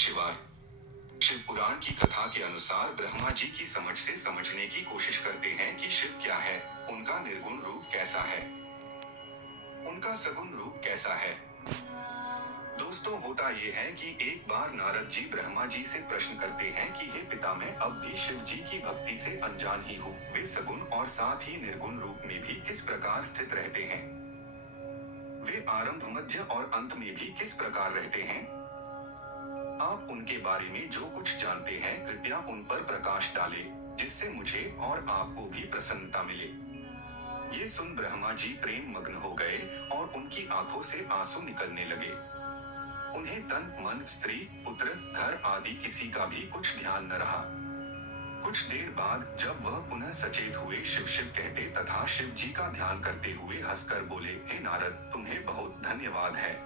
शिवाय। शिव पुराण की कथा के अनुसार ब्रह्मा जी की समझ से समझने की कोशिश करते हैं कि शिव क्या है, उनका निर्गुण रूप कैसा है, उनका सगुण रूप कैसा है। दोस्तों, होता ये है कि एक बार नारद जी ब्रह्मा जी से प्रश्न करते हैं कि हे पिता, मैं अब भी शिव जी की भक्ति से अनजान ही हूँ। वे सगुण और साथ ही निर्गुण रूप में भी किस प्रकार स्थित रहते हैं, वे आरंभ, मध्य और अंत में भी किस प्रकार रहते हैं। आप उनके बारे में जो कुछ जानते हैं, कृपया उन पर प्रकाश डालें, जिससे मुझे और आपको भी प्रसन्नता मिले। ये सुन ब्रह्मा जी प्रेम मग्न हो गए और उनकी आंखों से आंसू निकलने लगे। उन्हें तन, मन, स्त्री, पुत्र, घर आदि किसी का भी कुछ ध्यान न रहा। कुछ देर बाद जब वह पुनः सचेत हुए, शिव शिव कहते तथा शिव जी का ध्यान करते हुए हंसकर बोले, हे नारद, तुम्हें बहुत धन्यवाद है।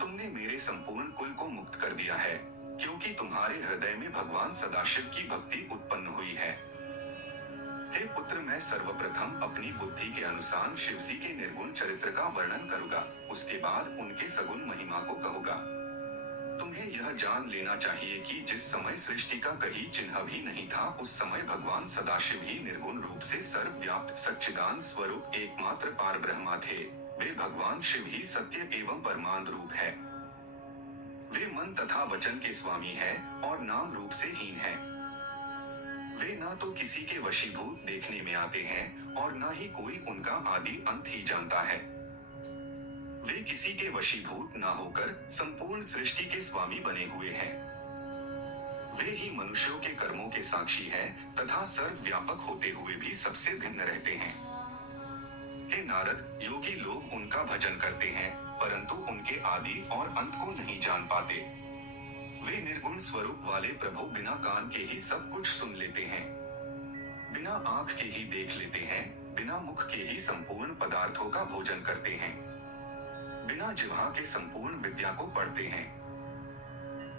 तुमने मेरे संपूर्ण कुल को मुक्त कर दिया है, क्योंकि तुम्हारे हृदय में भगवान सदाशिव की भक्ति उत्पन्न हुई है। हे पुत्र, मैं सर्वप्रथम अपनी बुद्धि के अनुसार शिव जी के निर्गुण चरित्र का वर्णन करूंगा, उसके बाद उनके सगुण महिमा को कहूंगा। तुम्हें यह जान लेना चाहिए कि जिस समय सृष्टि का कहीं चिन्ह भी नहीं था, उस समय भगवान सदाशिव ही निर्गुण रूप से सर्वव्याप्त सच्चिदानंद स्वरूप एकमात्र पार ब्रह्मा थे। वे भगवान शिव ही सत्य एवं परमानंद रूप है। वे मन तथा वचन के स्वामी है और नाम रूप से हीन है। वे ना तो किसी के वशीभूत देखने में आते हैं और ना ही कोई उनका आदि अंत ही जानता है। वे किसी के वशीभूत ना होकर संपूर्ण सृष्टि के स्वामी बने हुए हैं। वे ही मनुष्यों के कर्मों के साक्षी है तथा सर्वव्यापक होते हुए भी सबसे भिन्न रहते हैं। हे नारद, योगी लोग उनका भजन करते हैं, परंतु उनके आदि और अंत को नहीं जान पाते। वे निर्गुण स्वरूप वाले प्रभु बिना कान के ही सब कुछ सुन लेते हैं, बिना आंख के ही देख लेते हैं, बिना मुख के ही संपूर्ण पदार्थों का भोजन करते हैं, बिना जिह्वा के संपूर्ण विद्या को पढ़ते हैं।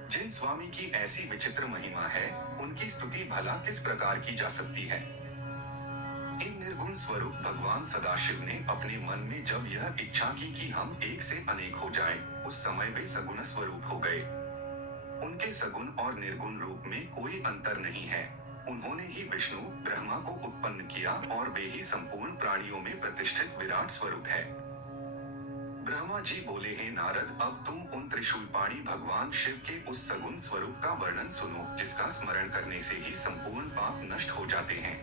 जिन स्वामी की ऐसी विचित्र महिमा है, उनकी स्तुति भला किस प्रकार की जा सकती है। इन निर्गुण स्वरूप भगवान सदाशिव ने अपने मन में जब यह इच्छा की कि हम एक से अनेक हो जाएं, उस समय वे सगुण स्वरूप हो गए। उनके सगुण और निर्गुण रूप में कोई अंतर नहीं है। उन्होंने ही विष्णु ब्रह्मा को उत्पन्न किया और वे ही संपूर्ण प्राणियों में प्रतिष्ठित विराट स्वरूप है। ब्रह्मा जी बोले, हे नारद, अब तुम उन त्रिशूलपाणी भगवान शिव के उस सगुण स्वरूप का वर्णन सुनो, जिसका स्मरण करने से ही संपूर्ण पाप नष्ट हो जाते हैं।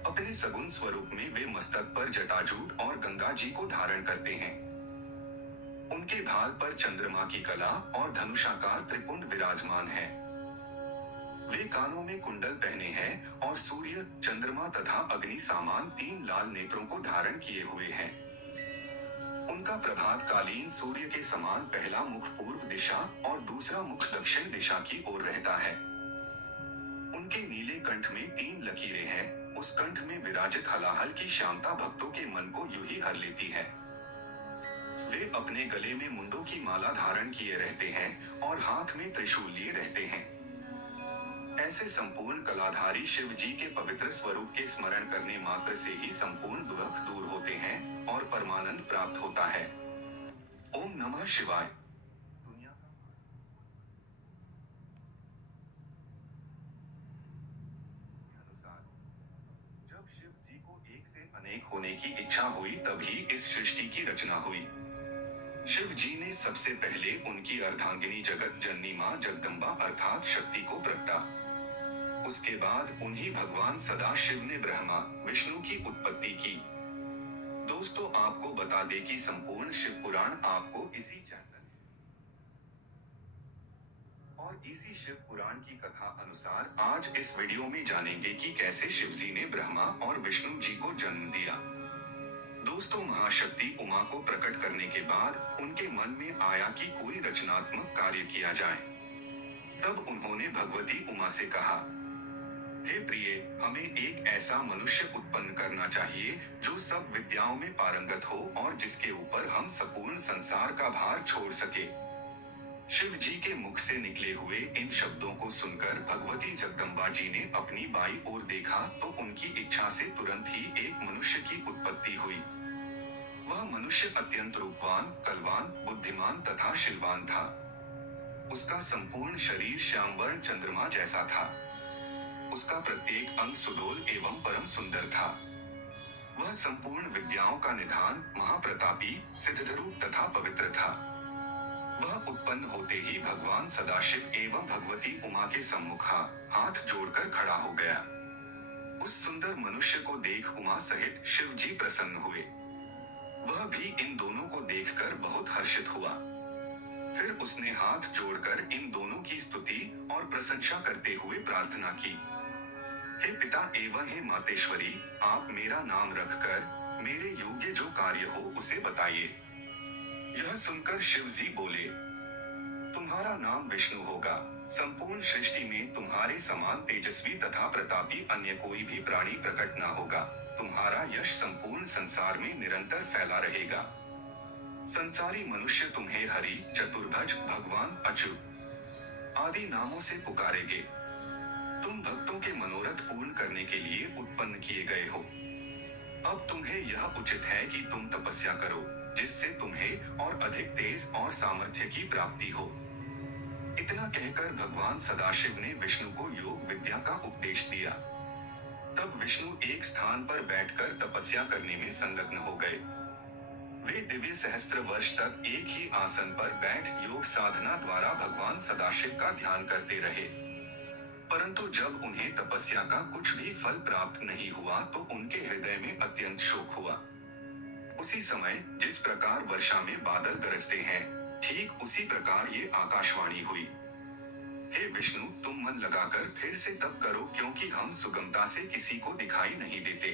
अपने सगुण स्वरूप में वे मस्तक पर जटाजूट और गंगा जी को धारण करते हैं। उनके भाग पर चंद्रमा की कला और धनुषाकार त्रिपुंड विराजमान है। वे कानों में कुंडल पहने हैं और सूर्य, चंद्रमा तथा अग्नि समान 3 लाल नेत्रों को धारण किए हुए हैं। उनका प्रभात कालीन सूर्य के समान पहला मुख पूर्व दिशा और दूसरा मुख दक्षिण दिशा की ओर रहता है। उनके नीले कंठ में 3 लकीरें हैं। उस कंठ में विराजित हलाहल की श्यामता भक्तों के मन को यूं ही हर लेती है। वे अपने गले में मुंडों की माला धारण किए रहते हैं और हाथ में त्रिशूल लिए रहते हैं। ऐसे संपूर्ण कलाधारी शिव जी के पवित्र स्वरूप के स्मरण करने मात्र से ही संपूर्ण दुख दूर होते हैं और परमानंद प्राप्त होता है। ओम नमः शिवाय। जब शिव जी को एक से अनेक होने की इच्छा हुई, तभी इस सृष्टि की रचना हुई। शिव जी ने सबसे पहले उनकी अर्धांगिनी जगत जननी मां जगदम्बा अर्थात शक्ति को प्रगटा। उसके बाद उन्हीं भगवान सदाशिव ने ब्रह्मा विष्णु की उत्पत्ति की। दोस्तों, आपको बता दें कि संपूर्ण शिव पुराण आपको इसी चैनल और इसी शिव पुराण की कथा अनुसार आज इस वीडियो में जानेंगे कि कैसे शिव जी ने ब्रह्मा और विष्णु जी को जन्म दिया। दोस्तों, महाशक्ति उमा को प्रकट करने के बाद उनके मन में आया कि कोई रचनात्मक कार्य किया जाए। तब उन्होंने भगवती उमा से कहा, हे प्रिय, हमें एक ऐसा मनुष्य उत्पन्न करना चाहिए जो सब विद्याओं में पारंगत हो और जिसके ऊपर हम संपूर्ण संसार का भार छोड़ सके। शिव जी के मुख से निकले हुए इन शब्दों को सुनकर भगवती जगदम्बा जी ने अपनी बाईं ओर देखा तो उनकी इच्छा से तुरंत ही एक मनुष्य की उत्पत्ति हुई। वह मनुष्य अत्यंत रूपवान, कलवान, बुद्धिमान तथा शीलवान था। उसका संपूर्ण शरीर श्यामवर्ण चंद्रमा जैसा था। उसका प्रत्येक अंग सुडोल एवं परम सुंदर था। वह संपूर्ण विद्याओं का निधान, महाप्रतापी, सिद्धरूप तथा पवित्र था। वह उत्पन्न होते ही भगवान सदाशिव एवं भगवती उमा के सम्मुख हाथ जोड़कर खड़ा हो गया। उस सुंदर मनुष्य को देख उमा सहित शिव जी प्रसन्न हुए। वह भी इन दोनों को देखकर बहुत हर्षित हुआ। फिर उसने हाथ जोड़कर इन दोनों की स्तुति और प्रशंसा करते हुए प्रार्थना की। हे पिता एवं हे मातेश्वरी, आप मेरा नाम रखकर मेरे योग्य जो कार्य हो उसे बताइए। यह सुनकर शिव जी बोले, तुम्हारा नाम विष्णु होगा। संपूर्ण सृष्टि में तुम्हारे समान तेजस्वी तथा प्रतापी अन्य कोई भी प्राणी प्रकट न होगा। तुम्हारा यश संपूर्ण संसार में निरंतर फैला रहेगा। संसारी मनुष्य तुम्हें हरि, चतुर्भुज, भगवान, अच्युत आदि नामों से पुकारेंगे। तुम भक्तों के मनोरथ पूर्ण करने के लिए उत्पन्न किए गए हो। अब तुम्हें यह उचित है कि तुम तपस्या करो, जिससे तुम्हें और अधिक तेज और सामर्थ्य की प्राप्ति हो। इतना कहकर भगवान सदाशिव ने विष्णु को योग विद्या का उपदेश दिया। तब विष्णु एक स्थान पर बैठकर तपस्या करने में संलग्न हो गए। वे दिव्य सहस्त्र वर्ष तक एक ही आसन पर बैठ योग साधना द्वारा भगवान सदाशिव का ध्यान करते रहे। परंतु जब उन्हें तपस्या का कुछ भी फल प्राप्त नहीं हुआ तो उनके हृदय में अत्यंत शोक हुआ। उसी समय जिस प्रकार वर्षा में बादल गरजते हैं, ठीक उसी प्रकार ये आकाशवाणी हुई। हे विष्णु, तुम मन लगाकर फिर से तप करो, क्योंकि हम सुगमता से किसी को दिखाई नहीं देते।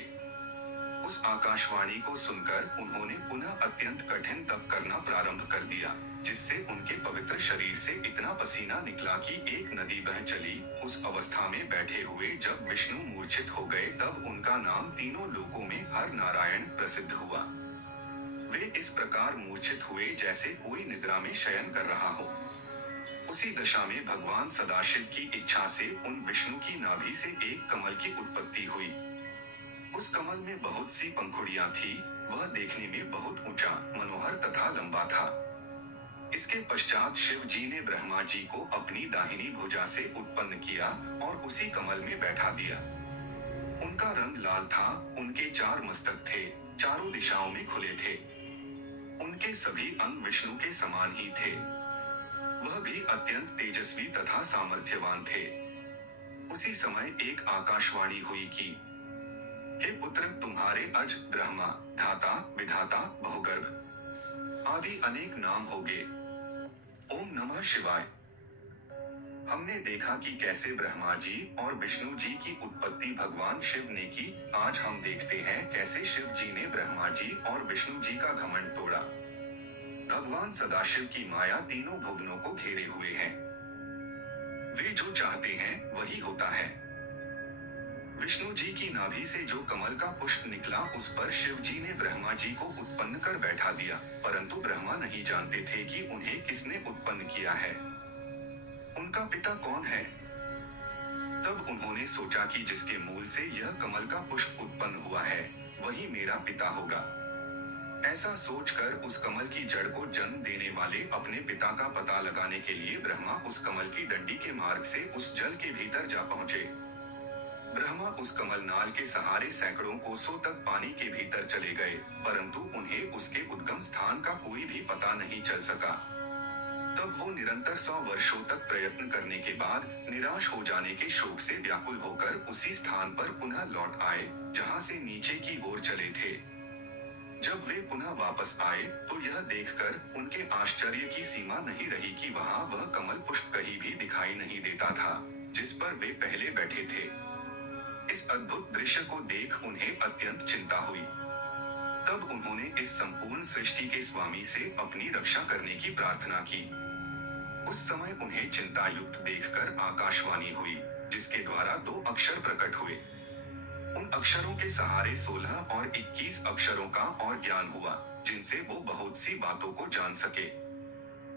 उस आकाशवाणी को सुनकर उन्होंने पुनः अत्यंत कठिन तप करना प्रारंभ कर दिया, जिससे उनके पवित्र शरीर से इतना पसीना निकला कि एक नदी बह चली। उस अवस्था में बैठे हुए जब विष्णु मूर्छित हो गए, तब उनका नाम तीनों लोकों में हर नारायण प्रसिद्ध हुआ। वे इस प्रकार मूर्छित हुए जैसे कोई निद्रा में शयन कर रहा हो। उसी दशा में भगवान सदाशिव की इच्छा से उन विष्णु की नाभि से एक कमल की उत्पत्ति हुई। उस कमल में बहुत सी पंखुड़ियां थी। वह देखने में बहुत ऊंचा, मनोहर तथा लंबा था। इसके पश्चात शिव जी ने ब्रह्मा जी को अपनी दाहिनी भुजा से उत्पन्न किया और उसी कमल में बैठा दिया। उनका रंग लाल था। उनके 4 मस्तक थे, चारों दिशाओं में खुले थे। उनके सभी अंग विष्णु के समान ही थे। वह भी अत्यंत तेजस्वी तथा सामर्थ्यवान थे। उसी समय एक आकाशवाणी हुई कि हे पुत्र, तुम्हारे अज, ब्रह्मा, धाता, विधाता, बहुगर्भ आदि अनेक नाम होंगे। ओम नमः शिवाय। हमने देखा कि कैसे ब्रह्मा जी और विष्णु जी की उत्पत्ति भगवान शिव ने की। आज हम देखते हैं कैसे शिव जी ने ब्रह्मा जी और विष्णु जी का घमंड तोड़ा। भगवान सदाशिव की माया तीनों भुवनों को घेरे हुए हैं। वे जो चाहते हैं वही होता है। विष्णु जी की नाभि से जो कमल का पुष्प निकला, उस पर शिव जी ने ब्रह्मा जी को उत्पन्न कर बैठा दिया, परंतु ब्रह्मा नहीं जानते थे कि उन्हें किसने उत्पन्न किया है, उनका पिता कौन है। तब उन्होंने सोचा कि जिसके मूल से यह कमल का पुष्प उत्पन्न हुआ है, वही मेरा पिता होगा। ऐसा सोचकर उस कमल की जड़ को जन्म देने वाले अपने पिता का पता लगाने के लिए ब्रह्मा उस कमल की डंडी के मार्ग से उस जल के भीतर जा पहुंचे। ब्रह्मा उस कमल नाल के सहारे सैकड़ों कोसों तक पानी के भीतर चले गए, परंतु उन्हें उसके उद्गम स्थान का कोई भी पता नहीं चल सका। तब वो निरंतर 100 वर्षों तक प्रयत्न करने के बाद निराश हो जाने के शोक से व्याकुल होकर उसी स्थान पर पुनः लौट आए, जहां से नीचे की ओर चले थे। जब वे पुनः वापस आए तो यह देखकर उनके आश्चर्य की सीमा नहीं रही कि वहां वह कमल पुष्प कहीं भी दिखाई नहीं देता था, जिस पर वे पहले बैठे थे। इस अद्भुत दृश्य को देख उन्हें अत्यंत चिंता हुई। तब उन्होंने इस संपूर्ण सृष्टि के स्वामी से अपनी रक्षा करने की प्रार्थना की। उस समय उन्हें चिंता युक्त देखकर आकाशवाणी हुई, जिसके द्वारा 2 अक्षर प्रकट हुए। उन अक्षरों के सहारे 16 और 21 अक्षरों का और ज्ञान हुआ, जिनसे वो बहुत सी बातों को जान सके।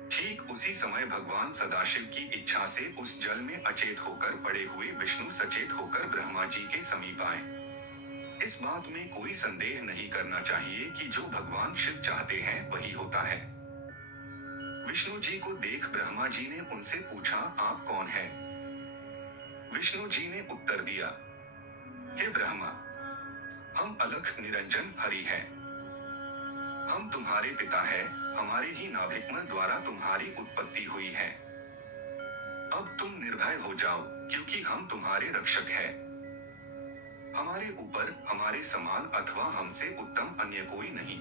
ठीक उसी समय भगवान सदाशिव की इच्छा से उस जल में अचेत होकर पड़े हुए विष्णु सचेत होकर ब्रह्मा जी के समीप आए। इस बात में कोई संदेह नहीं करना चाहिए कि जो भगवान शिव चाहते हैं वही होता है। विष्णु जी को देख ब्रह्मा जी ने उनसे पूछा, आप कौन हैं? विष्णु जी ने उत्तर दिया, हे ब्रह्मा, हम अलख निरंजन हरि हैं। हम तुम्हारे पिता हैं, हमारे ही नाभिकमल द्वारा तुम्हारी उत्पत्ति हुई है। अब तुम निर्भय हो जाओ, क्योंकि हम तुम्हारे रक्षक हैं। हमारे ऊपर हमारे समान अथवा हमसे उत्तम अन्य कोई नहीं।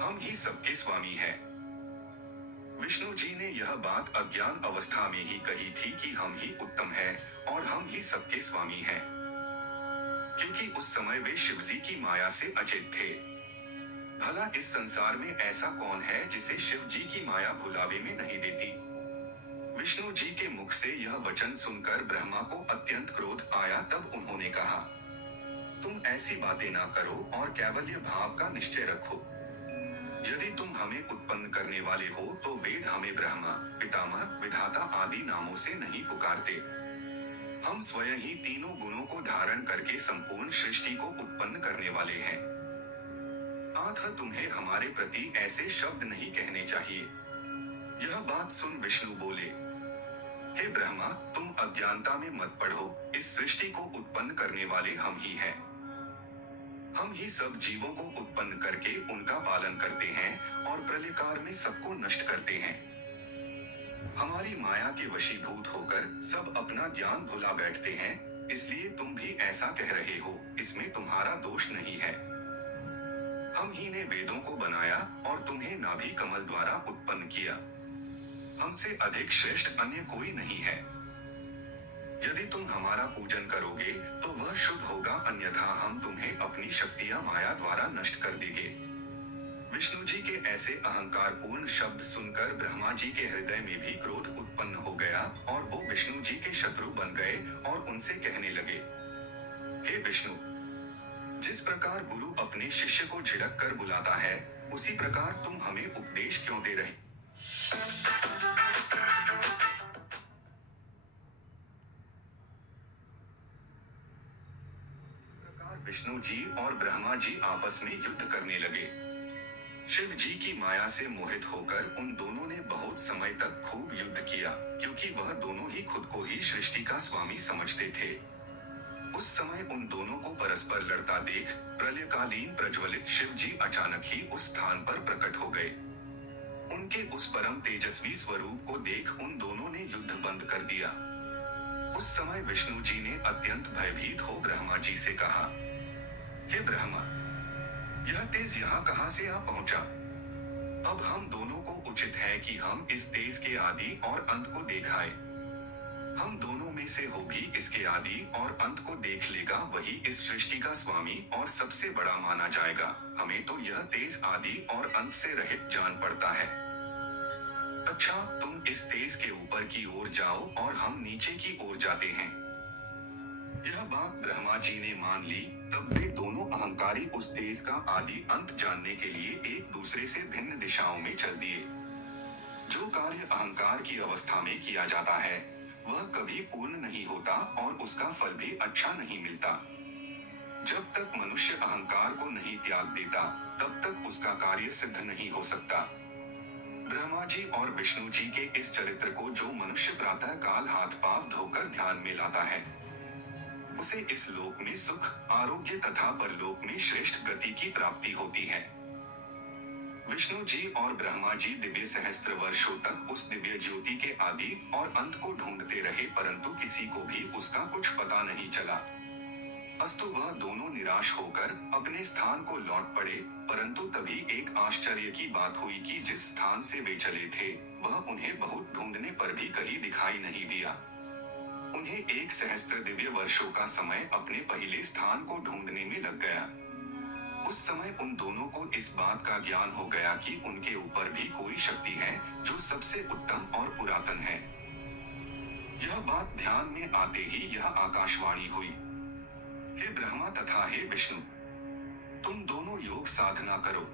हम ही सबके स्वामी हैं। विष्णु जी ने यह बात अज्ञान अवस्था में ही कही थी कि हम ही उत्तम हैं और हम ही सबके स्वामी हैं, क्योंकि उस समय वे शिव जी की माया से अचेत थे। भला इस संसार में ऐसा कौन है जिसे शिव जी की माया भुलावे में नहीं देती? विष्णु जी के मुख से यह वचन सुनकर ब्रह्मा को अत्यंत क्रोध आया। तब उन्होंने कहा, तुम ऐसी बातें ना करो और कैवल्य भाव का निश्चय रखो। यदि तुम हमें उत्पन्न करने वाले हो तो वेद हमें ब्रह्मा, पितामह, विधाता आदि नामों से नहीं पुकारते। हम स्वयं ही तीनों गुणों को धारण करके संपूर्ण सृष्टि को उत्पन्न करने वाले हैं। अतः तुम्हें हमारे प्रति ऐसे शब्द नहीं कहने चाहिए। यह बात सुन विष्णु बोले, हे ब्रह्मा, तुम अज्ञानता में मत पड़ो। इस सृष्टि को उत्पन्न करने वाले हम ही हैं। हम ही सब जीवों को उत्पन्न करके उनका पालन करते हैं और प्रलयकाल में सबको नष्ट करते हैं। हमारी माया के वशीभूत होकर सब अपना ज्ञान भुला बैठते हैं, इसलिए तुम भी ऐसा कह रहे हो। इसमें तुम्हारा दोष नहीं है। हम ही ने वेदों को बनाया और तुम्हें नाभि कमल द्वारा उत्पन्न किया। हमसे अधिक श्रेष्ठ अन्य कोई नहीं है। यदि तुम हमारा पूजन करोगे तो वह शुभ होगा, अन्यथा हम तुम्हें अपनी शक्तियां माया द्वारा नष्ट कर देंगे। विष्णु जी के ऐसे अहंकार पूर्ण शब्द सुनकर ब्रह्मा जी के हृदय में भी क्रोध उत्पन्न हो गया और वो विष्णु जी के शत्रु बन गए और उनसे कहने लगे, हे विष्णु, जिस प्रकार गुरु अपने शिष्य को झिड़क कर बुलाता है, उसी प्रकार तुम हमें उपदेश क्यों दे रहे? विष्णु जी और ब्रह्मा जी आपस में युद्ध करने लगे। शिव जी की माया से मोहित होकर उन दोनों ने बहुत समय तक खूब युद्ध किया, क्योंकि वह दोनों ही खुद को ही सृष्टि का स्वामी समझते थे। उस समय उन दोनों को परस्पर लड़ता देख प्रलयकालीन प्रज्वलित शिव जी अचानक ही उस स्थान पर प्रकट हो गए। उनके उस परम तेजस्वी स्वरूप को देख उन दोनों ने युद्ध बंद कर दिया। उस समय विष्णु जी ने अत्यंत भयभीत हो ब्रह्मा जी से कहा, हे ब्रह्मा, यह तेज यहाँ कहाँ से आ पहुंचा? अब हम दोनों को उचित है कि हम इस तेज के आदि और अंत को दिखाएं। हम दोनों में से हो भी इसके आदि और अंत को देख लेगा, वही इस सृष्टि का स्वामी और सबसे बड़ा माना जाएगा। हमें तो यह तेज आदि और अंत से रहित जान पड़ता है। अच्छा, तुम इस तेज के ऊपर की ओर जाओ और हम नीचे की ओर जाते हैं। यह बात ब्रह्मा जी ने मान ली। तब वे दोनों अहंकारी उस तेज का आदि अंत जानने के लिए एक दूसरे से भिन्न दिशाओं में चल दिए। जो कार्य अहंकार की अवस्था में किया जाता है वह कभी पूर्ण नहीं होता और उसका फल भी अच्छा नहीं मिलता। जब तक मनुष्य अहंकार को नहीं त्याग देता तब तक उसका कार्य सिद्ध नहीं हो सकता। ब्रह्मा जी और विष्णु जी के इस चरित्र को जो मनुष्य प्रातः काल हाथ पांव धोकर ध्यान में लाता है, उसे इस लोक में सुख, आरोग्य तथा परलोक में श्रेष्ठ गति की प्राप्ति होती है। विष्णु जी और ब्रह्मा जी दिव्य सहस्त्र वर्षों तक उस दिव्य ज्योति के आदि और अंत को ढूंढते रहे, परंतु किसी को भी उसका कुछ पता नहीं चला। अस्तु वह दोनों निराश होकर अपने स्थान को लौट पड़े, परंतु तभी एक आश्चर्य की बात हुई कि जिस स्थान से वे चले थे वह उन्हें बहुत ढूंढने पर भी कहीं दिखाई नहीं दिया। उन्हें 1 सहस्त्र दिव्य वर्षों का समय अपने पहले स्थान को ढूंढने में लग गया। उस समय उन दोनों को इस बात का ज्ञान हो गया कि उनके ऊपर भी कोई शक्ति है जो सबसे उत्तम और पुरातन है। यह बात ध्यान में आते ही यह आकाशवाणी हुई, हे ब्रह्मा तथा हे विष्णु, तुम दोनों योग साधना करो।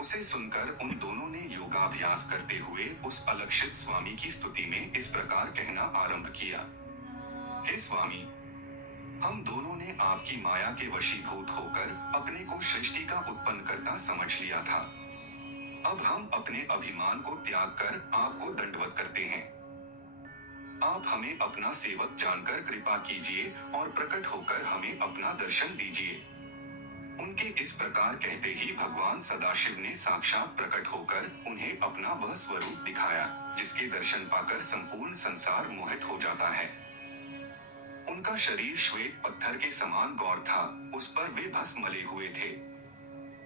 उसे सुनकर उन दोनों ने योगाभ्यास करते हुए उस अलक्षित स्वामी की स्तुति में इस प्रकार कहना आरंभ किया, हे स्वामी, हम दोनों ने आपकी माया के वशीभूत होकर अपने को सृष्टि का उत्पन्नकर्ता समझ लिया था। अब हम अपने अभिमान को त्याग कर आपको दंडवत करते हैं। आप हमें अपना सेवक जानकर कृपा कीजिए और प्रकट होकर हमें अपना दर्शन दीजिए। उनके इस प्रकार कहते ही भगवान सदाशिव ने साक्षात प्रकट होकर उन्हें अपना वह स्वरूप दिखाया, जिसके दर्शन पाकर संपूर्ण संसार मोहित हो जाता है। उनका शरीर श्वेत पत्थर के समान गौर था, उस पर वे भस्म मले हुए थे।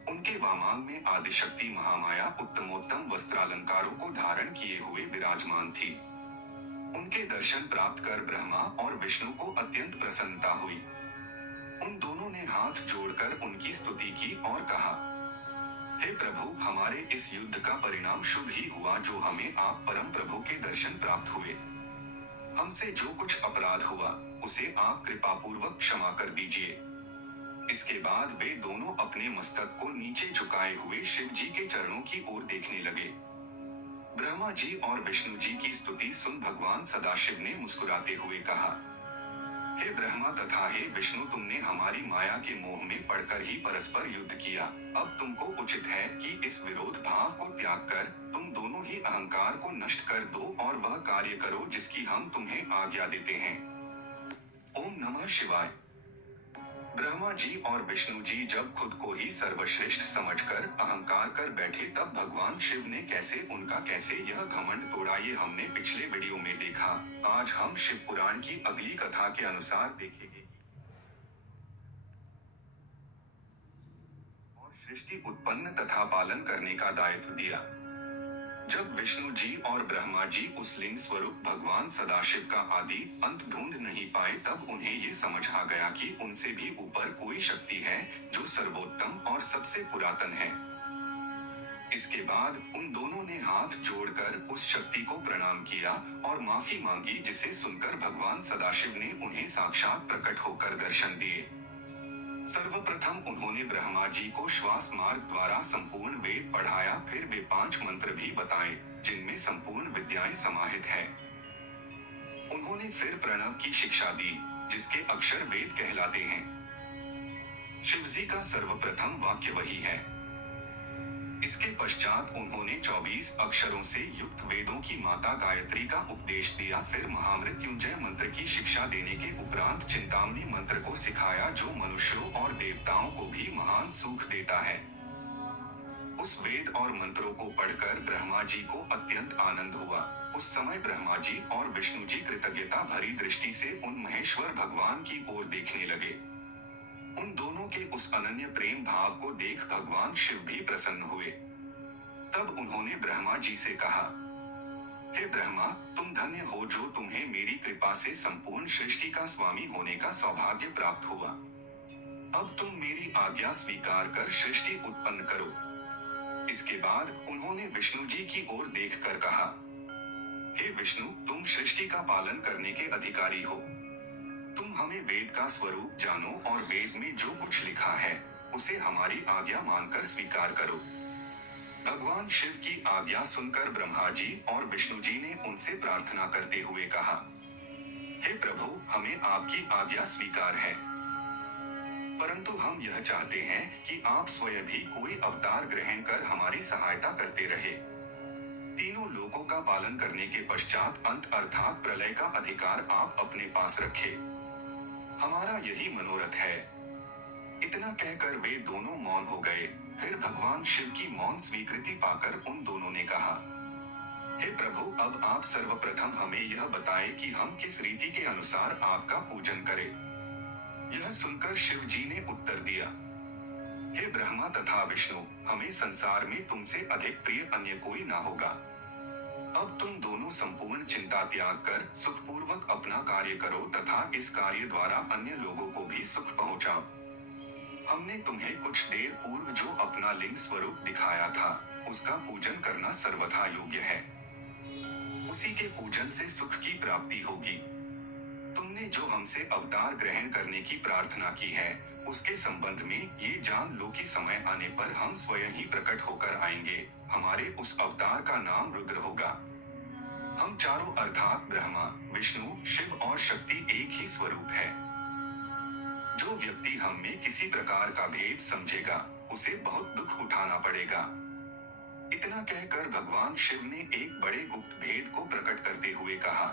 उनके वामांग में आदिशक्ति महामाया उत्तमोत्तम वस्त्रालंकारों को धारण किए हुए विराजमान थी। उनके दर्शन प्राप्त कर ब्रह्मा और विष्णु को अत्यंत प्रसन्नता हुई। उन दोनों ने हाथ जोड़कर उनकी स्तुति की और कहा, हे प्रभु, हमारे इस युद्ध का परिणाम शुभ ही हुआ, जो हमें आप परम प्रभु के दर्शन प्राप्त हुए। हमसे जो कुछ अपराध हुआ उसे आप कृपापूर्वक क्षमा कर दीजिए। इसके बाद वे दोनों अपने मस्तक को नीचे झुकाए हुए शिव जी के चरणों की ओर देखने लगे। ब्रह्मा जी और विष्णु जी की स्तुति सुन भगवान सदाशिव ने मुस्कुराते हुए कहा, हे ब्रह्मा तथा हे विष्णु, तुमने हमारी माया के मोह में पड़कर ही परस्पर युद्ध किया। अब तुमको उचित है कि इस विरोध भाव को त्याग कर तुम दोनों ही अहंकार को नष्ट कर दो और वह कार्य करो जिसकी हम तुम्हें आज्ञा देते हैं। ओम नमः शिवाय। ब्रह्मा जी और विष्णु जी जब खुद को ही सर्वश्रेष्ठ समझकर अहंकार कर बैठे, तब भगवान शिव ने कैसे यह घमंड तोड़ा, ये हमने पिछले वीडियो में देखा। आज हम शिव पुराण की अगली कथा के अनुसार देखेंगे और सृष्टि उत्पन्न तथा पालन करने का दायित्व दिया। जब विष्णु जी और ब्रह्मा जी उस लिंग स्वरूप भगवान सदाशिव का आदि अंत ढूंढ नहीं पाए, तब उन्हें ये समझ आ गया कि उनसे भी ऊपर कोई शक्ति है जो सर्वोत्तम और सबसे पुरातन है। इसके बाद उन दोनों ने हाथ जोड़कर उस शक्ति को प्रणाम किया और माफी मांगी, जिसे सुनकर भगवान सदाशिव ने उन्हें साक्षात प्रकट होकर दर्शन दिए। सर्वप्रथम उन्होंने ब्रह्मा जी को श्वास मार्ग द्वारा संपूर्ण वेद पढ़ाया, फिर वे 5 मंत्र भी बताए जिनमें संपूर्ण विद्याएं समाहित है। उन्होंने फिर प्रणव की शिक्षा दी, जिसके अक्षर वेद कहलाते हैं। शिवजी का सर्वप्रथम वाक्य वही है। इसके पश्चात उन्होंने 24 अक्षरों से युक्त वेदों की माता गायत्री का उपदेश दिया। फिर महामृत्युंजय मंत्र की शिक्षा देने के उपरांत चिंतामणि मंत्र को सिखाया, जो मनुष्यों और देवताओं को भी महान सुख देता है। उस वेद और मंत्रों को पढ़कर ब्रह्मा जी को अत्यंत आनंद हुआ। उस समय ब्रह्मा जी और विष्णु जी कृतज्ञता भरी दृष्टि से उन महेश्वर भगवान की ओर देखने लगे। उन दोनों के उस अनन्य प्रेम भाव को देख भगवान शिव भी प्रसन्न हुए। तब उन्होंने ब्रह्मा जी से कहा, हे ब्रह्मा, तुम धन्य हो जो तुम्हें मेरी कृपा से संपूर्ण सृष्टि का स्वामी होने का सौभाग्य प्राप्त हुआ। अब तुम मेरी आज्ञा स्वीकार कर सृष्टि उत्पन्न करो। इसके बाद उन्होंने विष्णु जी की ओर देखकर कहा, हे विष्णु, तुम सृष्टि का पालन करने के अधिकारी हो। तुम हमें वेद का स्वरूप जानो और वेद में जो कुछ लिखा है उसे हमारी आज्ञा मानकर स्वीकार करो। भगवान शिव की आज्ञा सुनकर ब्रह्मा जी और विष्णु जी ने उनसे प्रार्थना करते हुए कहा, हे प्रभु, हमें आपकी आज्ञा स्वीकार है, परंतु हम यह चाहते हैं कि आप स्वयं भी कोई अवतार ग्रहण कर हमारी सहायता करते रहे। तीनों लोकों का पालन करने के पश्चात अंत अर्थात प्रलय का अधिकार आप अपने पास रखे। हमारा यही मनोरथ है। इतना कहकर वे दोनों मौन हो गए। फिर भगवान शिव की मौन स्वीकृति पाकर उन दोनों ने कहा, हे प्रभु, अब आप सर्वप्रथम हमें यह बताएं कि हम किस रीति के अनुसार आपका पूजन करें। यह सुनकर शिव जी ने उत्तर दिया, हे ब्रह्मा तथा विष्णु, हमें संसार में तुमसे अधिक प्रिय अन्य कोई ना होगा। अब तुम दोनों संपूर्ण चिंता त्याग कर सुखपूर्वक अपना कार्य करो तथा इस कार्य द्वारा अन्य लोगों को भी सुख पहुंचाओ। हमने तुम्हें कुछ देर पूर्व जो अपना लिंग स्वरूप दिखाया था, उसका पूजन करना सर्वथा योग्य है। उसी के पूजन से सुख की प्राप्ति होगी। तुमने जो हमसे अवतार ग्रहण करने की प्रार्थना की है, उसके संबंध में ये जान लो कि समय आने पर हम स्वयं ही प्रकट होकर आएंगे। हमारे उस अवतार का नाम रुद्र होगा। हम चारों अर्थात ब्रह्मा, विष्णु, शिव और शक्ति एक ही स्वरूप है। जो व्यक्ति हम में किसी प्रकार का भेद समझेगा, उसे बहुत दुख उठाना पड़ेगा। इतना कहकर भगवान शिव ने एक बड़े गुप्त भेद को प्रकट करते हुए कहा,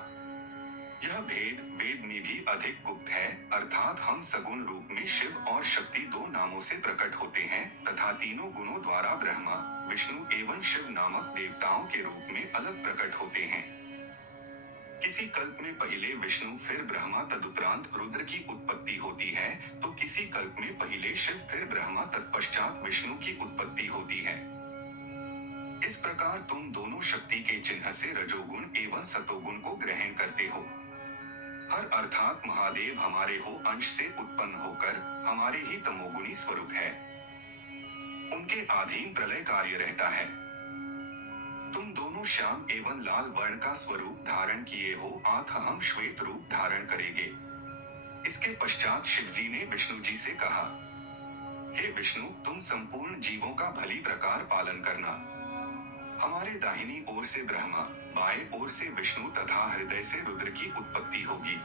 यह भेद वेद में भी अधिक गुप्त है, अर्थात हम सगुण रूप में शिव और शक्ति दो नामों से प्रकट होते हैं तथा तीनों गुणों द्वारा ब्रह्मा, विष्णु एवं शिव नामक देवताओं के रूप में अलग प्रकट होते हैं। किसी कल्प में पहले विष्णु फिर ब्रह्मा तदुपरांत रुद्र की उत्पत्ति होती है, तो किसी कल्प में पहले शिव फिर ब्रह्मा तत्पश्चात विष्णु की उत्पत्ति होती है। इस प्रकार तुम दोनों शक्ति के चिन्ह से रजोगुण एवं सतोगुण को ग्रहण करते हो। हर अर्थात महादेव हमारे हो अंश से उत्पन्न होकर हमारे ही तमोगुणी स्वरूप है। उनके अधीन प्रलय कार्य रहता है। तुम दोनों श्याम एवं लाल वर्ण का स्वरूप धारण किए हो, आठ हम श्वेत रूप धारण करेंगे। इसके पश्चात शिवजी ने विष्णु जी से कहा, हे विष्णु, तुम संपूर्ण जीवों का भली प्रकार पालन करना। हमारे दाहिनी ओर से ब्रह्मा, बाएं ओर से विष्णु तथा हृदय से रुद्र की उत्पत्ति होगी।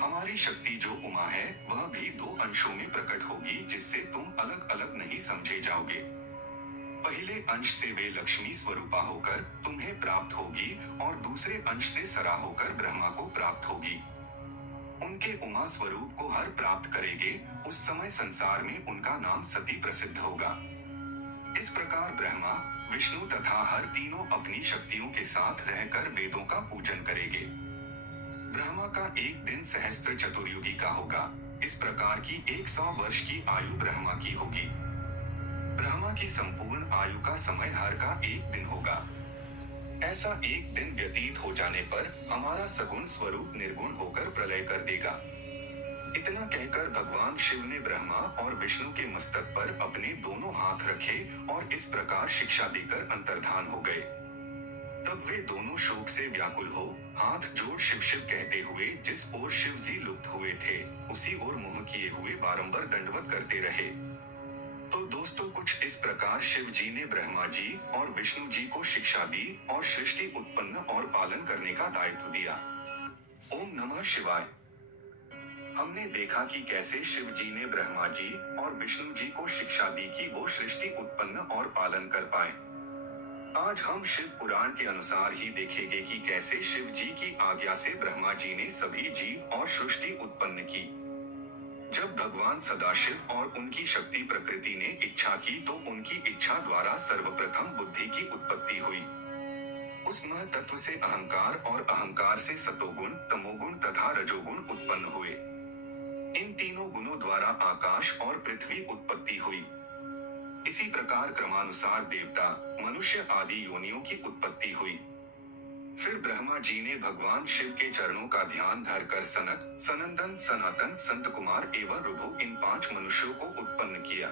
हमारी शक्ति जो उमा है वह भी दो अंशों में प्रकट होगी, जिससे तुम अलग अलग नहीं समझे जाओगे। पहले अंश से वे लक्ष्मी स्वरूपा होकर तुम्हें प्राप्त होगी और दूसरे अंश से सरा होकर ब्रह्मा को प्राप्त होगी। उनके उमा स्वरूप को हर प्राप्त करेंगे, उस समय संसार में उनका नाम सती प्रसिद्ध होगा। इस प्रकार ब्रह्मा, विष्णु तथा हर तीनों अपनी शक्तियों के साथ रहकर वेदों का पूजन करेंगे। ब्रह्मा का एक दिन सहस्त्र चतुर्युगी का होगा। इस प्रकार की 100 वर्ष की आयु ब्रह्मा की होगी। ब्रह्मा की संपूर्ण आयु का समय हर का एक दिन होगा। ऐसा एक दिन व्यतीत हो जाने पर हमारा सगुण स्वरूप निर्गुण होकर प्रलय कर देगा। इतना कहकर भगवान शिव ने ब्रह्मा और विष्णु के मस्तक पर अपने दोनों हाथ रखे और इस प्रकार शिक्षा देकर अंतर्धान हो गए। तब वे दोनों शोक से व्याकुल हो हाथ जोड़ शिव शिव कहते हुए जिस ओर शिव जी लुप्त हुए थे उसी ओर मुंह किए हुए बारंबार दंडवत करते रहे। तो दोस्तों, कुछ इस प्रकार शिव जी ने ब्रह्मा जी और विष्णु जी को शिक्षा दी और सृष्टि उत्पन्न और पालन करने का दायित्व दिया। ओम नमः शिवाय। हमने देखा कि कैसे शिव जी ने ब्रह्मा जी और विष्णु जी को शिक्षा दी कि वो सृष्टि उत्पन्न और पालन कर पाए। आज हम शिव पुराण के अनुसार ही देखेंगे कि कैसे शिव जी की आज्ञा से ब्रह्मा जी ने सभी जीव और सृष्टि उत्पन्न की। जब भगवान सदाशिव और उनकी शक्ति प्रकृति ने इच्छा की तो उनकी इच्छा द्वारा सर्वप्रथम बुद्धि की उत्पत्ति हुई। उस मह तत्व से अहंकार और अहंकार से सतोगुण, तमोगुण तथा रजोगुण उत्पन्न हुए। इन तीनों गुणों द्वारा आकाश और पृथ्वी उत्पत्ति हुई। इसी प्रकार क्रमानुसार देवता, मनुष्य आदि योनियों की उत्पत्ति हुई। फिर ब्रह्मा जी ने भगवान शिव के चरणों का ध्यान धरकर सनक, सनंदन, सनातन, संत कुमार एवं रुभु इन 5 मनुष्यों को उत्पन्न किया।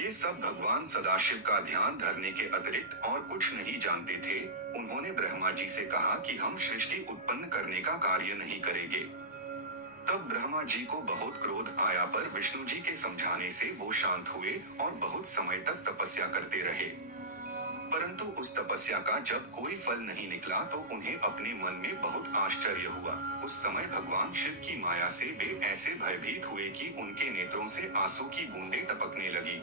ये सब भगवान सदाशिव का ध्यान धरने के अतिरिक्त और कुछ नहीं जानते थे। उन्होंने ब्रह्मा जी से कहा कि हम सृष्टि उत्पन्न करने का कार्य नहीं करेंगे। तब ब्रह्मा जी को बहुत क्रोध आया, पर विष्णु जी के समझाने से वो शांत हुए और बहुत समय तक तपस्या करते रहे। परंतु उस तपस्या का जब कोई फल नहीं निकला तो उन्हें अपने मन में बहुत आश्चर्य हुआ। उस समय भगवान शिव की माया से वे ऐसे भयभीत हुए कि उनके नेत्रों से आंसू की बूंदें टपकने लगी।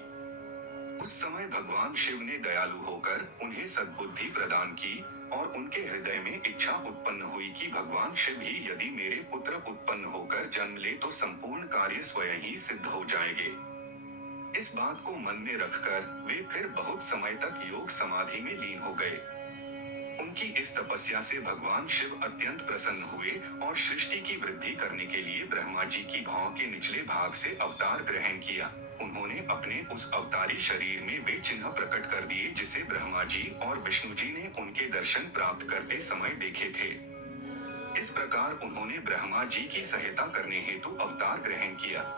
उस समय भगवान शिव ने दयालु होकर उन्हें सद्बुद्धि प्रदान की और उनके हृदय में इच्छा उत्पन्न हुई कि भगवान शिव ही यदि मेरे पुत्र उत्पन्न होकर जन्म ले तो संपूर्ण कार्य स्वयं ही सिद्ध हो जाएंगे। इस बात को मन में रखकर वे फिर बहुत समय तक योग समाधि में लीन हो गए। उनकी इस तपस्या से भगवान शिव अत्यंत प्रसन्न हुए और सृष्टि की वृद्धि करने के लिए ब्रह्मा जी की भौं के निचले भाग से अवतार ग्रहण किया। उन्होंने अपने उस अवतारी शरीर में वे चिन्ह प्रकट कर दिए जिसे ब्रह्मा जी और विष्णु जी ने उनके दर्शन प्राप्त करते समय देखे थे। इस प्रकार उन्होंने ब्रह्मा जी की सहायता करने हेतु अवतार ग्रहण किया।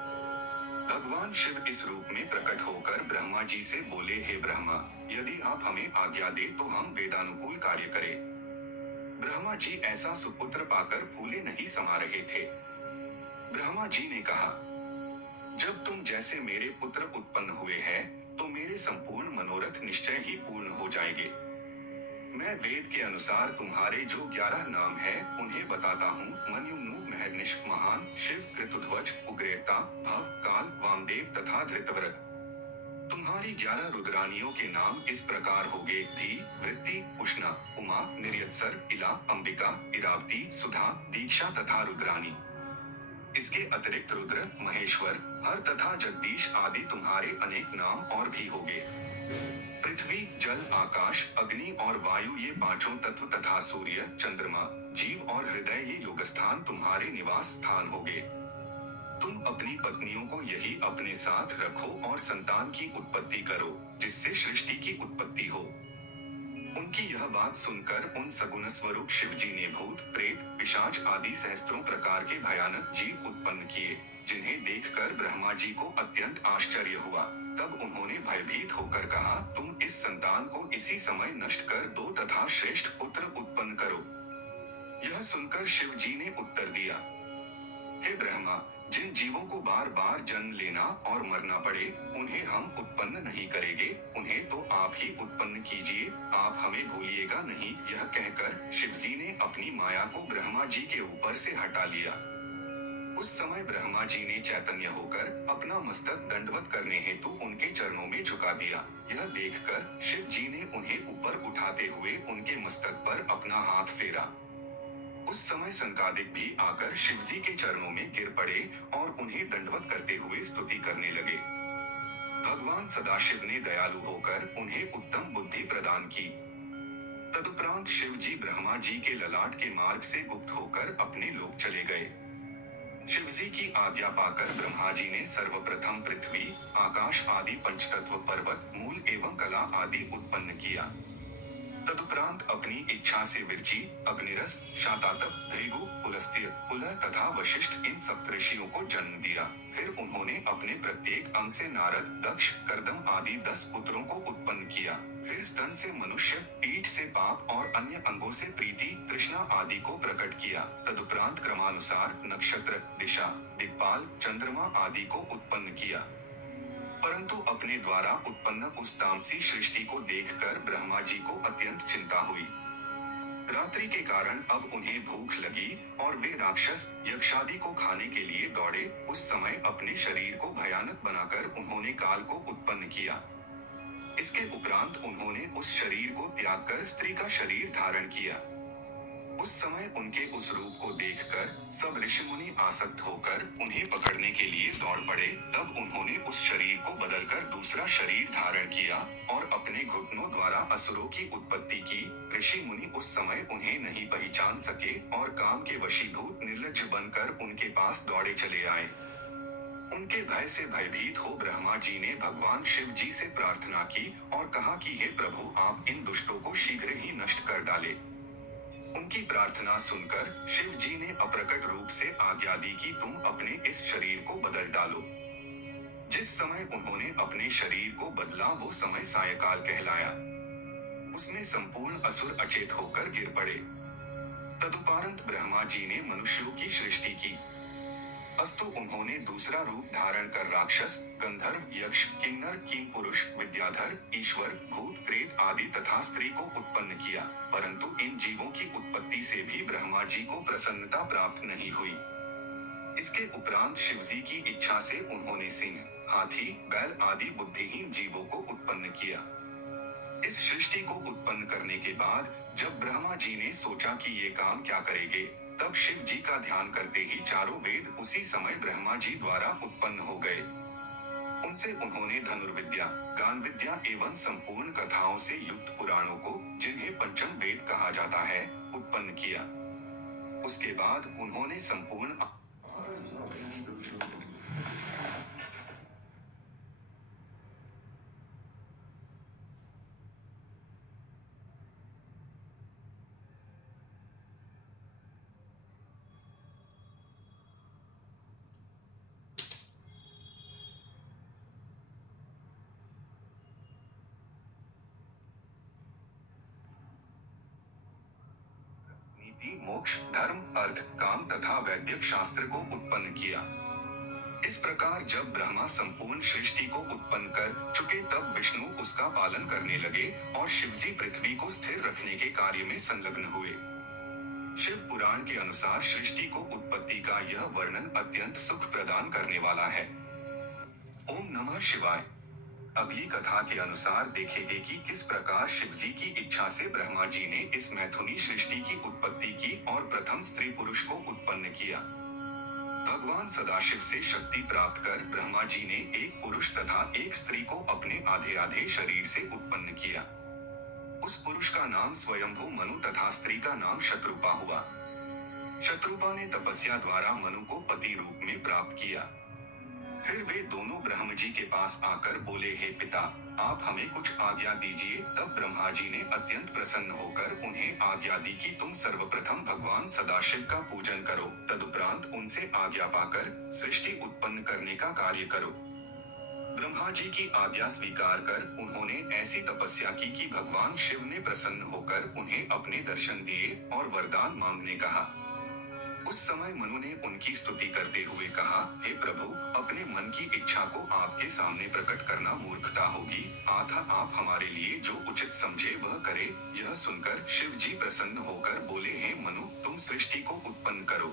भगवान शिव इस रूप में प्रकट होकर ब्रह्मा जी से बोले, हे ब्रह्मा, यदि आप हमें आज्ञा दे तो हम वेदानुकूल कार्य करें। ब्रह्मा जी ऐसा सुपुत्र पाकर फूले नहीं समा रहे थे। ब्रह्मा जी ने कहा, जब तुम जैसे मेरे पुत्र उत्पन्न हुए हैं तो मेरे संपूर्ण मनोरथ निश्चय ही पूर्ण हो जाएंगे। मैं वेद के अनुसार तुम्हारे जो 11 नाम हैं उन्हें बताता हूँ। मन्युम्नु, महर्निश, महान, शिव, ऋतुध्वज, उग्रेता, भव, काल, वामदेव तथा धृतव्रत। तुम्हारी 11 रुद्रानियों के नाम इस प्रकार होंगे: धी, वृत्ति, उष्णा, उमा, निर्यत्सर, इला, अंबिका, इरावती, सुधा, दीक्षा तथा रुद्रानी। इसके अतिरिक्त रुद्र, महेश्वर, हर तथा जगदीश आदि तुम्हारे अनेक नाम और भी होंगे। पृथ्वी, जल, आकाश, अग्नि और वायु ये पांचों तत्व तथा सूर्य, चंद्रमा, जीव और हृदय ये योगस्थान तुम्हारे निवास स्थान होंगे। तुम अपनी पत्नियों को यही अपने साथ रखो और संतान की उत्पत्ति करो, जिससे सृष्टि की उत्पत्ति हो। उनकी यह बात सुनकर उन सगुण स्वरूप शिवजी ने भूत, प्रेत, पिशाच आदि सहस्त्रों प्रकार के भयानक जीव उत्पन्न किए, जिन्हें देखकर ब्रह्मा जी को अत्यंत आश्चर्य हुआ। तब उन्होंने भयभीत होकर कहा, तुम इस संतान को इसी समय नष्ट कर दो तथा श्रेष्ठ पुत्र उत्पन्न करो। यह सुनकर शिव जी ने उत्तर दिया, हे ब्रह्मा, जिन जीवों को बार बार जन्म लेना और मरना पड़े, उन्हें हम उत्पन्न नहीं करेंगे, उन्हें तो आप ही उत्पन्न कीजिए, आप हमें भूलिएगा नहीं। यह कहकर शिवजी ने अपनी माया को ब्रह्मा जी के ऊपर से हटा लिया। उस समय ब्रह्मा जी ने चैतन्य होकर अपना मस्तक दंडवत करने हेतु उनके चरणों में झुका दिया। यह देखकर शिव जी ने उन्हें ऊपर उठाते हुए उनके मस्तक पर अपना हाथ फेरा। उस समय संकादिक भी आकर शिवजी के चरणों में गिर पड़े और उन्हें दंडवत करते हुए स्तुति करने लगे। भगवान सदाशिव ने दयालु होकर उन्हें उत्तम बुद्धि प्रदान की। तदुपरांत शिव जी ब्रह्मा जी के ललाट के मार्ग से गुप्त होकर अपने लोक चले गए। शिवजी की आज्ञा पाकर ब्रह्मा जी ने सर्वप्रथम पृथ्वी, आकाश आदि पंचतत्व, पर्वत, मूल एवं कला आदि उत्पन्न किया। तदुपरांत अपनी इच्छा से विरची, अग्निरस, शातातप, भृगु, पुलस्त्य, पुलह तथा वशिष्ठ इन सप्तऋषियों को जन्म दिया। फिर उन्होंने अपने प्रत्येक अंग से नारद, दक्ष, कर्दम आदि 10 पुत्रों को उत्पन्न किया। फिर स्तन से मनुष्य, पीठ से पाप और अन्य अंगों से प्रीति, तृष्णा आदि को प्रकट किया। तदुपरांत क्रमानुसार नक्षत्र, दिशा, दिक्पाल, चंद्रमा आदि को उत्पन्न किया। परंतु अपने द्वारा उत्पन्न उस तामसी सृष्टि को देखकर ब्रह्मा जी को अत्यंत चिंता हुई। रात्रि के कारण अब उन्हें भूख लगी और वे राक्षस यक्षादि को खाने के लिए दौड़े। उस समय अपने शरीर को भयानक बनाकर उन्होंने काल को उत्पन्न किया। इसके उपरांत उन्होंने उस शरीर को त्याग कर स्त्री का शरीर धारण किया। उस समय उनके उस रूप को देखकर सब ऋषि मुनि आसक्त होकर उन्हें पकड़ने के लिए दौड़ पड़े। तब उन्होंने उस शरीर को बदलकर दूसरा शरीर धारण किया और अपने घुटनों द्वारा असुरों की उत्पत्ति की। ऋषि मुनि उस समय उन्हें नहीं पहचान सके और काम के वशीभूत निर्लज्ज बनकर उनके पास दौड़े चले आए। उनके भय से भयभीत हो ब्रह्मा जी ने भगवान शिव जी से प्रार्थना की और कहा कि हे प्रभु, आप इन दुष्टों को शीघ्र ही नष्ट कर डाले। उनकी प्रार्थना सुनकर शिव जी ने अप्रकट रूप से आज्ञा दी कि तुम अपने इस शरीर को बदल डालो। जिस समय उन्होंने अपने शरीर को बदला वो समय सायकाल कहलाया। उसमें संपूर्ण असुर अचेत होकर गिर पड़े। तदुपरांत ब्रह्मा जी ने मनुष्यों की सृष्टि की। अस्तु उन्होंने दूसरा रूप धारण कर राक्षस, गंधर्व, यक्ष, किन्नर, किंपुरुष, विद्याधर, ईश्वर, भूत, प्रेत आदि तथा स्त्री को उत्पन्न किया। परंतु इन जीवों की उत्पत्ति से भी ब्रह्मा जी को प्रसन्नता प्राप्त नहीं हुई। इसके उपरांत शिवजी की इच्छा से उन्होंने सिंह, हाथी, बैल आदि बुद्धिहीन जीवों को उत्पन्न किया। इस सृष्टि को उत्पन्न करने के बाद जब ब्रह्मा जी ने सोचा कि ये काम क्या करेंगे, तब शिव जी का ध्यान करते ही चारों वेद उसी समय ब्रह्मा जी द्वारा उत्पन्न हो गए। उनसे उन्होंने धनुर्विद्या, गान विद्या एवं संपूर्ण कथाओं से युक्त पुराणों को, जिन्हें पंचम वेद कहा जाता है, उत्पन्न किया। उसके बाद उन्होंने संपूर्ण नीति, मोक्ष, धर्म, अर्थ, काम तथा वैदिक शास्त्र को उत्पन्न किया। इस प्रकार जब ब्रह्मा संपूर्ण सृष्टि को उत्पन्न कर चुके तब विष्णु उसका पालन करने लगे और शिवजी पृथ्वी को स्थिर रखने के कार्य में संलग्न हुए। शिव पुराण के अनुसार सृष्टि को उत्पत्ति का यह वर्णन अत्यंत सुख प्रदान करने वाला है। ओम नमः शिवाय। अगली कथा के अनुसार देखेंगे कि किस प्रकार शिवजी की इच्छा से ब्रह्मा जी ने इस मैथुनी सृष्टि की उत्पत्ति की और प्रथम स्त्री पुरुष को उत्पन्न किया। भगवान सदाशिव से शक्ति प्राप्त कर ब्रह्मा जी ने एक पुरुष तथा एक स्त्री को अपने आधे आधे शरीर से उत्पन्न किया। उस पुरुष का नाम स्वयंभू मनु तथा स्त्री का नाम शत्रुपा हुआ। शत्रुपा ने तपस्या द्वारा मनु को पति रूप में प्राप्त किया। फिर वे दोनों ब्रह्म जी के पास आकर बोले, हे पिता, आप हमें कुछ आज्ञा दीजिए। तब ब्रह्मा जी ने अत्यंत प्रसन्न होकर उन्हें आज्ञा दी कि तुम सर्वप्रथम भगवान सदाशिव का पूजन करो, तदुपरांत उनसे आज्ञा पाकर सृष्टि उत्पन्न करने का कार्य करो। ब्रह्मा जी की आज्ञा स्वीकार कर उन्होंने ऐसी तपस्या की कि भगवान शिव ने प्रसन्न होकर उन्हें अपने दर्शन दिए और वरदान मांगने कहा। उस समय मनु ने उनकी स्तुति करते हुए कहा, हे प्रभु, अपने मन की इच्छा को आपके सामने प्रकट करना मूर्खता होगी, अतः आप हमारे लिए जो उचित समझे वह करे। यह सुनकर शिव जी प्रसन्न होकर बोले, हे मनु, तुम सृष्टि को उत्पन्न करो।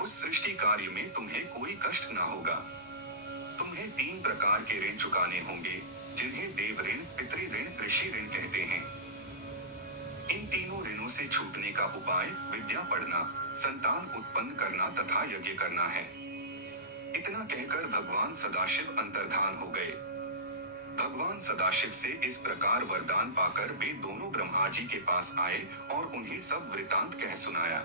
उस सृष्टि कार्य में तुम्हें कोई कष्ट न होगा। तुम्हें 3 प्रकार के ऋण चुकाने होंगे, जिन्हें देव ऋण, पितृ ऋण, ऋषि ऋण कहते हैं। इन तीनों ऋणों से छूटने का उपाय विद्या पढ़ना, संतान उत्पन्न करना तथा यज्ञ करना है। इतना कहकर भगवान सदाशिव अंतर्धान हो गए। भगवान सदाशिव से इस प्रकार वरदान पाकर वे दोनों ब्रह्मा जी के पास आए और उन्हें सब वृतांत कह सुनाया।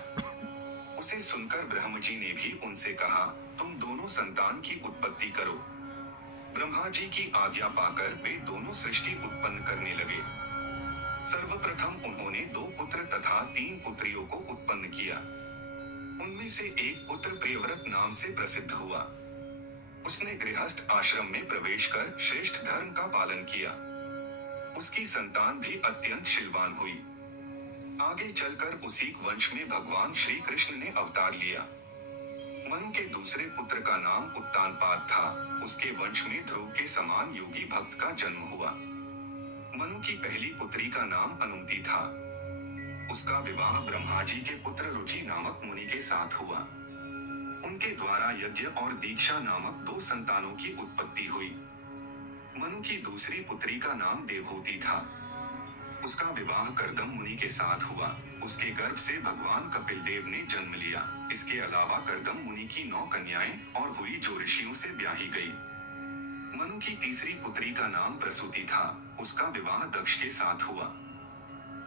उसे सुनकर ब्रह्म जी ने भी उनसे कहा, तुम दोनों संतान की उत्पत्ति करो। ब्रह्मा जी की आज्ञा पाकर वे दोनों सृष्टि उत्पन्न करने लगे। सर्वप्रथम उन्होंने 2 पुत्र तथा 3 पुत्रियों को उत्पन्न किया। उनमें से एक पुत्र प्रियव्रत नाम से प्रसिद्ध हुआ। उसने गृहस्थ आश्रम में प्रवेश कर श्रेष्ठ धर्म का पालन किया। उसकी संतान भी अत्यंत शीलवान हुई। आगे चलकर उसी वंश में भगवान श्री कृष्ण ने अवतार लिया। मनु के दूसरे पुत्र का नाम उत्तानपाद था। उसके वंश में ध्रुव के समान योगी भक्त का जन्म हुआ। मनु की पहली पुत्री का नाम अनुमति था। उसका विवाह ब्रह्मा जी के पुत्र रुचि नामक मुनि के साथ हुआ। उनके द्वारा यज्ञ और दीक्षा नामक 2 संतानों की उत्पत्ति हुई। मनु की दूसरी पुत्री का नाम देवहूति था। उसका विवाह कर्दम मुनि के साथ हुआ। उसके गर्भ से भगवान कपिल देव ने जन्म लिया। इसके अलावा कर्दम मुनि की 9 कन्याएं और हुई जो ऋषियों से ब्याही गई। मनु की तीसरी पुत्री का नाम प्रसूति था। उसका विवाह दक्ष के साथ हुआ।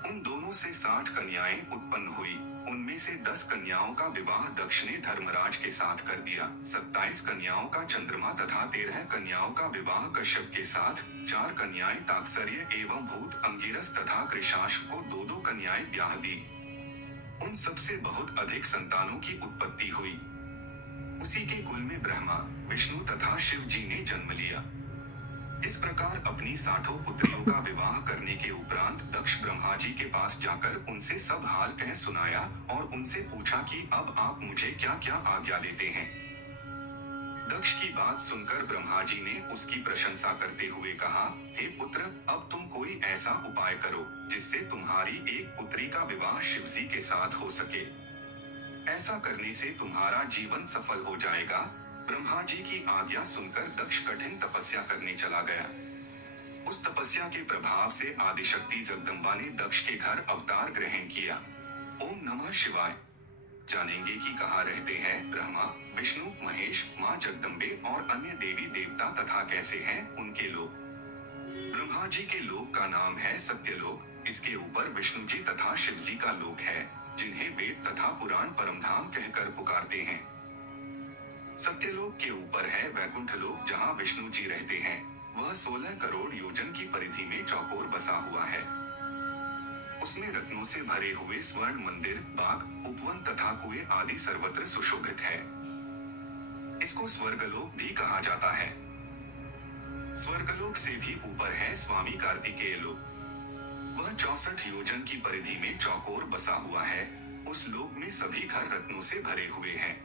उन दोनों से 60 कन्याएं उत्पन्न हुई। उनमें से 10 कन्याओं का विवाह दक्ष ने धर्मराज के साथ कर दिया। 27 कन्याओं का चंद्रमा तथा 13 कन्याओं का विवाह कश्यप के साथ। 4 कन्याएं तात्सर्य एवं भूत अंगिरस तथा कृशाश को 2-2 कन्याएं ब्याह दी। उन सबसे बहुत अधिक संतानों की उत्पत्ति हुई। उसी के कुल में ब्रह्मा, विष्णु तथा शिव जी ने जन्म लिया। इस प्रकार अपनी 60 पुत्रियों का विवाह करने के उपरांत दक्ष ब्रह्मा जी के पास जाकर उनसे सब हाल कह सुनाया और उनसे पूछा कि अब आप मुझे क्या क्या आज्ञा देते हैं। दक्ष की बात सुनकर ब्रह्मा जी ने उसकी प्रशंसा करते हुए कहा, हे पुत्र, अब तुम कोई ऐसा उपाय करो जिससे तुम्हारी एक पुत्री का विवाह शिव जी के साथ हो सके। ऐसा करने से तुम्हारा जीवन सफल हो जाएगा। ब्रह्मा जी की आज्ञा सुनकर दक्ष कठिन तपस्या करने चला गया। उस तपस्या के प्रभाव से आदिशक्ति जगदम्बा ने दक्ष के घर अवतार ग्रहण किया। ओम नमः शिवाय। जानेंगे कि कहाँ रहते हैं ब्रह्मा, विष्णु, महेश, माँ जगदम्बे और अन्य देवी देवता तथा कैसे हैं उनके लोक। ब्रह्मा जी के लोक का नाम है सत्यलोक। इसके ऊपर विष्णु जी तथा शिव जी का लोक है, जिन्हें वेद तथा पुराण परमधाम कहकर पुकारते हैं। सत्यलोक के ऊपर है वैकुंठ लोक, जहाँ विष्णु जी रहते हैं। वह 16 करोड़ योजन की परिधि में चौकोर बसा हुआ है। उसमें रत्नों से भरे हुए स्वर्ण मंदिर, बाग, उपवन तथा कुएं आदि सर्वत्र सुशोभित है। इसको स्वर्गलोक भी कहा जाता है। स्वर्गलोक से भी ऊपर है स्वामी कार्तिकेय लोक। वह 64 योजन की परिधि में चौकोर बसा हुआ है। उस लोक में सभी घर रत्नों से भरे हुए हैं।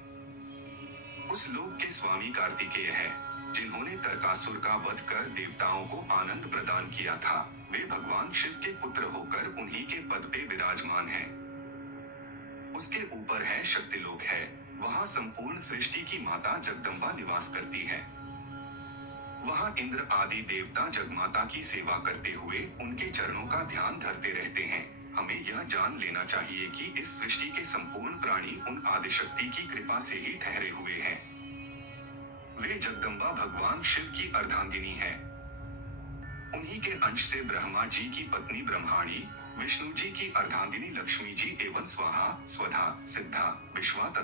उस लोक के स्वामी कार्तिकेय है, जिन्होंने तरकासुर का वध कर देवताओं को आनंद प्रदान किया था। वे भगवान शिव के पुत्र होकर उन्हीं के पद पे विराजमान हैं। उसके ऊपर है शक्तिलोक है। वहाँ संपूर्ण सृष्टि की माता जगदम्बा निवास करती है। वहाँ इंद्र आदि देवता जगमाता की सेवा करते हुए उनके चरणों का ध्यान धरते रहते हैं। हमें यह जान लेना चाहिए कि इस सृष्टि के संपूर्ण प्राणी उन आदिशक्ति की कृपा से ही ठहरे हुए हैं। वे जगदम्बा भगवान शिव की अर्धांगिनी है। उन्हीं के अंश से ब्रह्मा जी की पत्नी ब्रह्माणी, विष्णु जी की अर्धांगिनी लक्ष्मी जी एवं स्वाहा, स्वधा, सिद्धा, विश्वा तथा